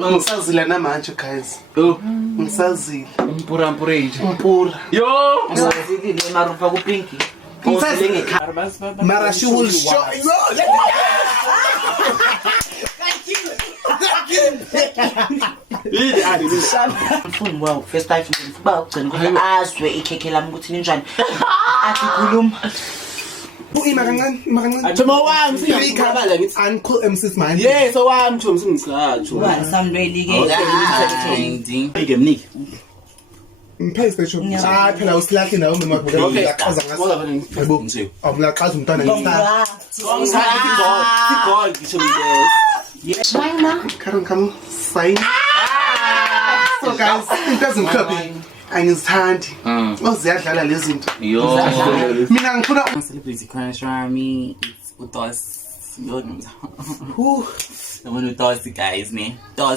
Ngisazile namanje guys. Ngisazile. Umpura. Yo. Ngizile marufa ku Pinky. Ngisazile ngekhaya. Mara she will show. Mfuni wow first time ba ugcina ukuthi azwe ikhekhe lami ukuthi ninjani. Athi khuluma. Ima kancane. Thoma wami siyakhaba la ngithi Uncle MC Smile. yes owami Thoma singisatsho. Ubani samlweli ke. Ike mniki. Mpheze station. Phela usilakhe nawe mabuka ngiyaqhaza ngaso. Yebo. Awumlaqhaza umntwana ngisala. Sigol ngisho ngibe. Yes. Mina. Come sign. So guys, it doesn't copy. Angizithandi. Oziyadlala lezi zinto. Yo. Mina ngifuna Celebrity Crush Rami, it's Utos. Who I want to toss the guys, man. Toss.